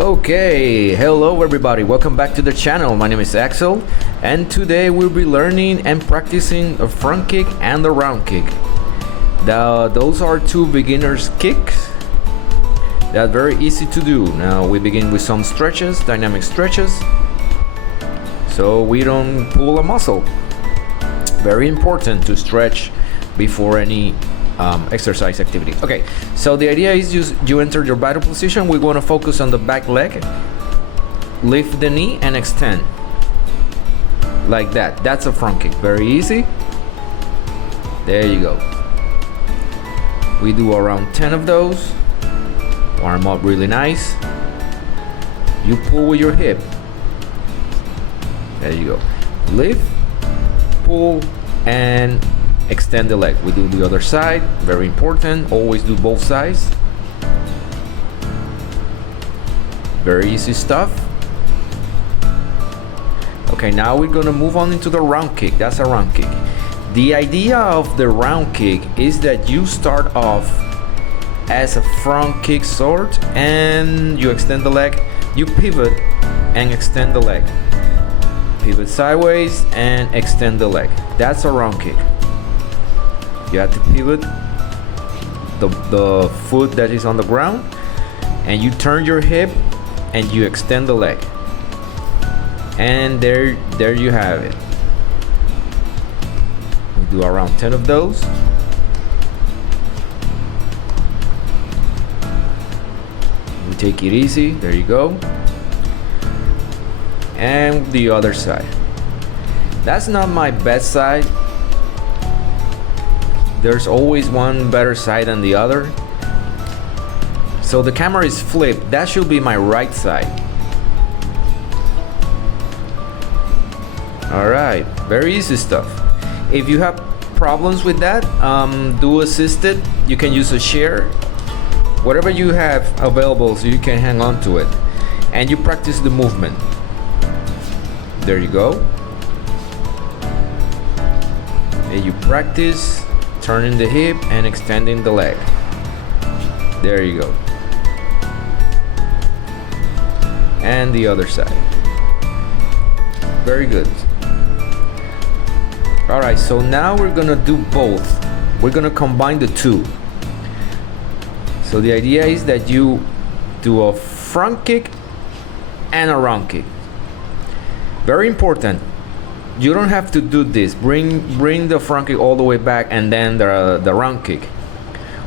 Okay, hello everybody, welcome back to the channel. My name is Axel, and today we'll be learning and practicing a front kick and a round kick. Those are two beginners kicks that are very easy to do. Now we begin with some stretches, dynamic stretches, so we don't pull a muscle. Very important to stretch before any exercise activity. Okay, so the idea is you enter your battle position. We want to focus on the back leg, lift the knee and extend like that. That's a front kick, very easy. There you go. We do around 10 of those. Warm up really nice. You pull with your hip. There you go. Lift, pull and extend the leg. We do the other side, very important. Always do both sides. Very easy stuff. Okay, now we're gonna move on into the round kick. That's a round kick. The idea of the round kick is that you start off as a front kick sort and you extend the leg, you pivot and extend the leg. Pivot sideways and extend the leg. That's a round kick. You have to pivot the foot that is on the ground and you turn your hip and you extend the leg. And there you have it. We do around 10 of those. We take it easy. There you go. And the other side. That's not my best side. There's always one better side than the other. So the camera is flipped. That should be my right side. Alright, very easy stuff. If you have problems with that, do assisted. You can use a share. Whatever you have available so you can hang on to it. And you practice the movement. There you go. And you practice turning the hip and extending the leg. There you go. And the other side. Very good. Alright, so now we're gonna do both. We're gonna combine the two. So the idea is that you do a front kick and a round kick. Very important. You don't have to do this. Bring the front kick all the way back and then the round kick.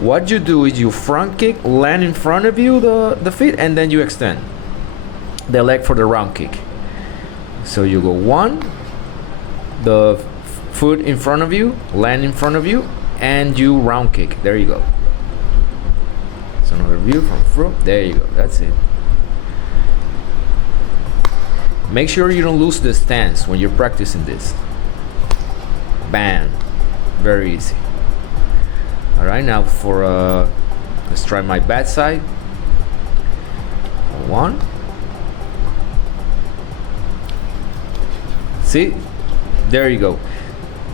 What you do is you front kick, land in front of you the feet, and then you extend the leg for the round kick. So you go one, the foot in front of you, land in front of you, and you round kick. There you go. So another view from front. There you go. That's it. Make sure you don't lose the stance when you're practicing this. Bam. Very easy. Alright, now for let's try my bad side. One. See? There you go.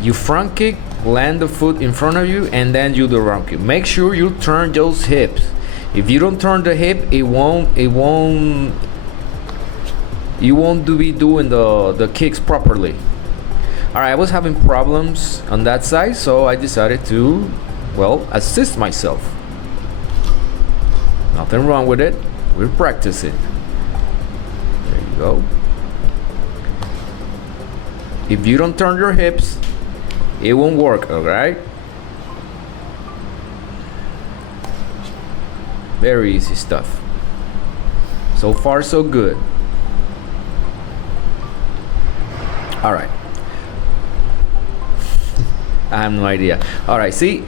You front kick, land the foot in front of you, and then you do round kick. Make sure you turn those hips. If you don't turn the hip, you won't be doing the kicks properly. Alright, I was having problems on that side, so I decided to, well, assist myself. Nothing wrong with it. We're practicing. There you go. If you don't turn your hips, it won't work, alright? Very easy stuff. So far, so good. All right. I have no idea. All right, see,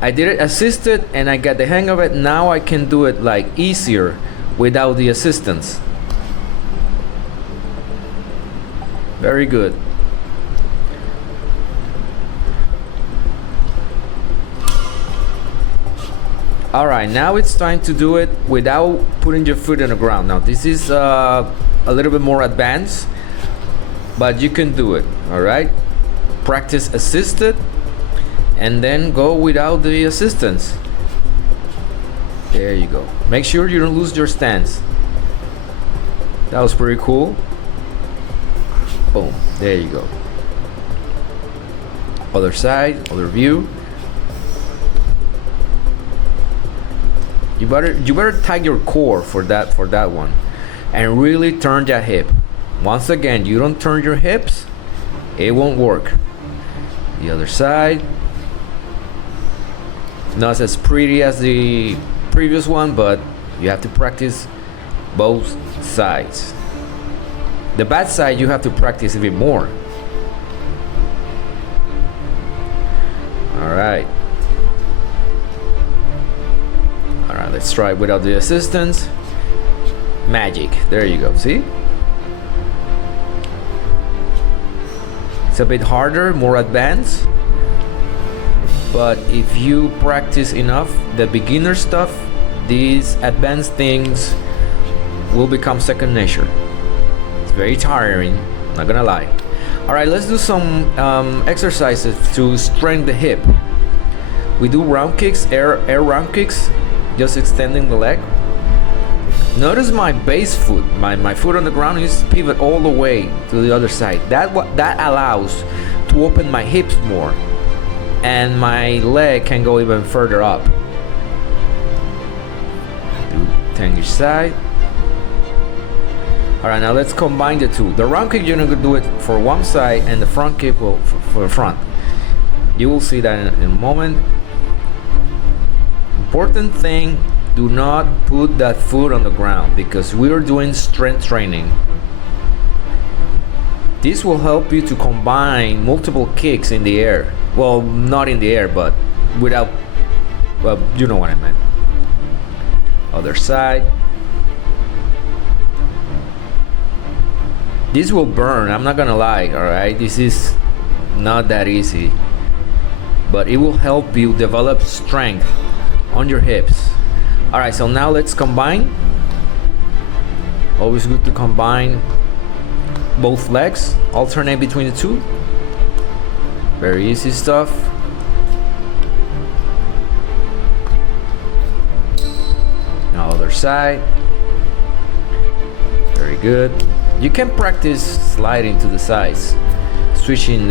I did it assisted and I got the hang of it. Now I can do it like easier without the assistance. Very good. All right, now it's time to do it without putting your foot on the ground. Now this is a little bit more advanced, but you can do it. All right, practice assisted and then go without the assistance. There you go. Make sure you don't lose your stance. That was pretty cool. Boom, there you go. Other side, other view. You better tight your core for that one, and really turn that hip. Once again, you don't turn your hips, it won't work. The other side. Not as pretty as the previous one, but you have to practice both sides. The bad side you have to practice even more. Alright, let's try without the assistance. Magic, there you go, see? It's a bit harder, more advanced, but if you practice enough the beginner stuff, these advanced things will become second nature. It's very tiring, not gonna lie. Alright, let's do some exercises to strengthen the hip. We do round kicks, air round kicks, just extending the leg. Notice my base foot, my foot on the ground is pivot all the way to the other side. That allows to open my hips more, and my leg can go even further up. Do 10 each side. Alright, now let's combine the two. The round kick, you're gonna do it for one side, and the front kick for the front. You will see that in a moment. Important thing, do not put that foot on the ground, because we are doing strength training. This will help you to combine multiple kicks in the air. Well, not in the air, but without, well, you know what I meant. Other side. This will burn, I'm not gonna lie, alright? This is not that easy, but it will help you develop strength on your hips. Alright, so now let's combine. Always good to combine both legs, alternate between the two. Very easy stuff. Now other side. Very good. You can practice sliding to the sides, switching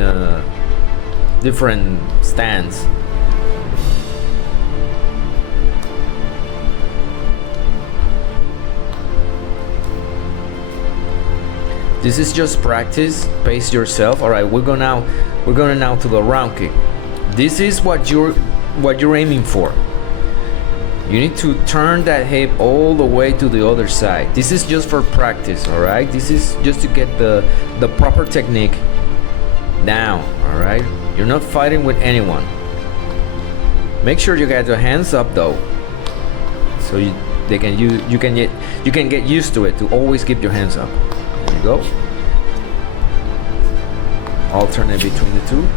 different stands. This is just practice. Pace yourself. All right, we're going now to the round kick. This is what you're aiming for. You need to turn that hip all the way to the other side. This is just for practice, all right? This is just to get the proper technique down, all right? You're not fighting with anyone. Make sure you get your hands up though, so you can get used to it to always keep your hands up. There you go. Alternate between the two.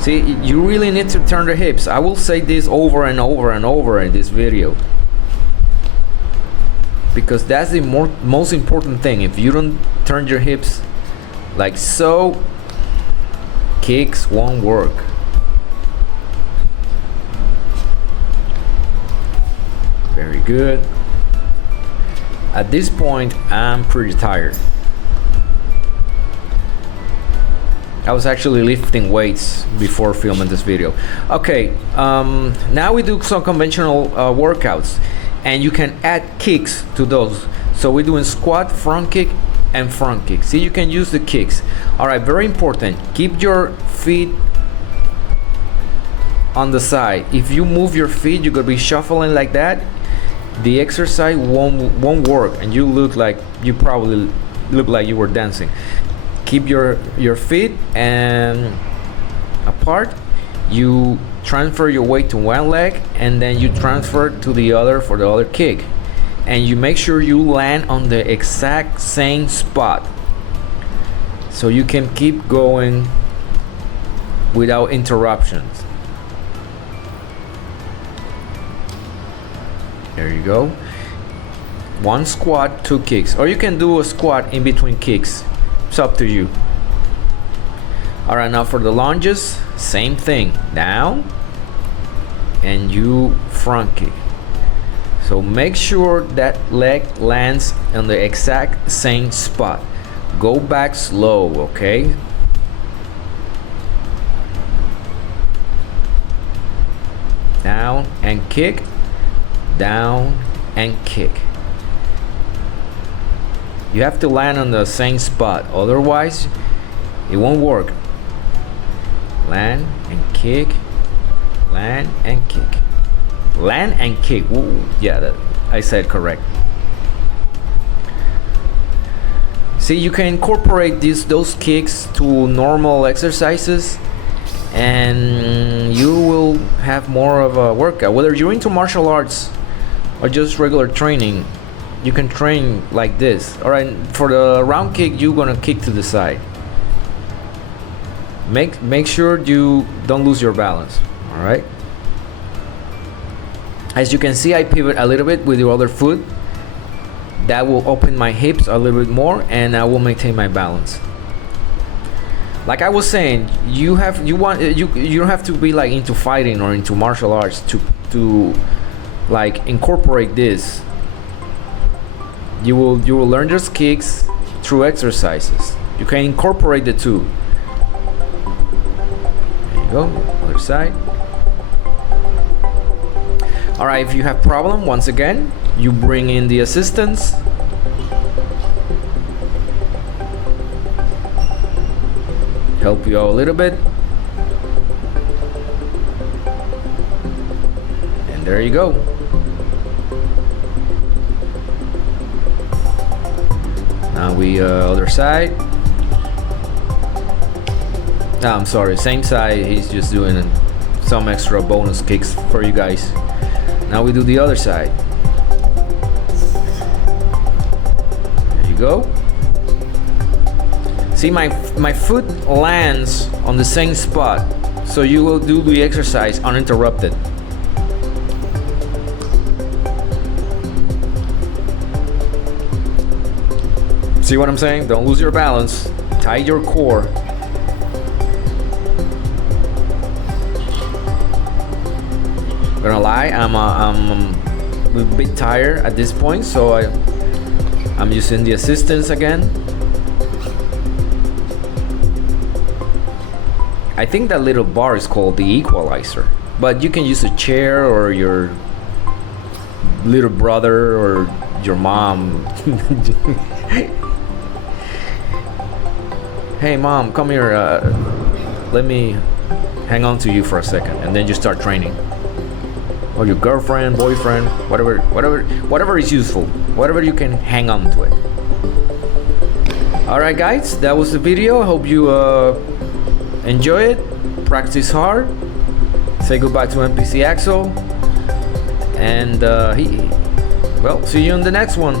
See, you really need to turn the hips. I will say this over and over and over in this video, because that's the most important thing. If you don't turn your hips like so, kicks won't work. Very good. At this point, I'm pretty tired. I was actually lifting weights before filming this video. Okay, now we do some conventional workouts, and you can add kicks to those. So we're doing squat, front kick, and front kick. See, you can use the kicks. All right, very important. Keep your feet on the side. If you move your feet, you're gonna be shuffling like that. The exercise won't work, and you probably look like you were dancing. Keep your feet and apart. You transfer your weight to one leg, and then you transfer to the other for the other kick, and you make sure you land on the exact same spot, so you can keep going without interruptions. There you go. One squat, two kicks, or you can do a squat in between kicks. It's up to you. All right, now for the lunges, same thing. Down, and you front kick. So make sure that leg lands on the exact same spot. Go back slow, okay? Down and kick, down and kick. You have to land on the same spot, otherwise it won't work. Land and kick, land and kick, land and kick. Ooh, yeah, I said correct. See, you can incorporate those kicks to normal exercises, and you will have more of a workout. Whether you're into martial arts or just regular training, you can train like this. All right, for the round kick, you're gonna kick to the side. Make sure you don't lose your balance. All right. As you can see, I pivot a little bit with the other foot. That will open my hips a little bit more, and I will maintain my balance. Like I was saying, you don't have to be like into fighting or into martial arts to like incorporate this. You will learn those kicks through exercises. You can incorporate the two. There you go, other side. All right, if you have problem, once again, you bring in the assistants. Help you out a little bit. And there you go. Now we other side. No, I'm sorry, same side. He's just doing some extra bonus kicks for you guys. Now we do the other side. There you go. See, my foot lands on the same spot, so you will do the exercise uninterrupted. See what I'm saying? Don't lose your balance. Tight your core. I'm gonna lie, I'm a bit tired at this point, so I'm using the assistance again. I think that little bar is called the equalizer, but you can use a chair or your little brother or your mom. Hey mom, come here, let me hang on to you for a second, and then you start training. Or your girlfriend, boyfriend, whatever is useful, whatever you can hang on to it. Alright guys, that was the video. I hope you enjoy it, practice hard, say goodbye to NPC Axel, and well, see you in the next one.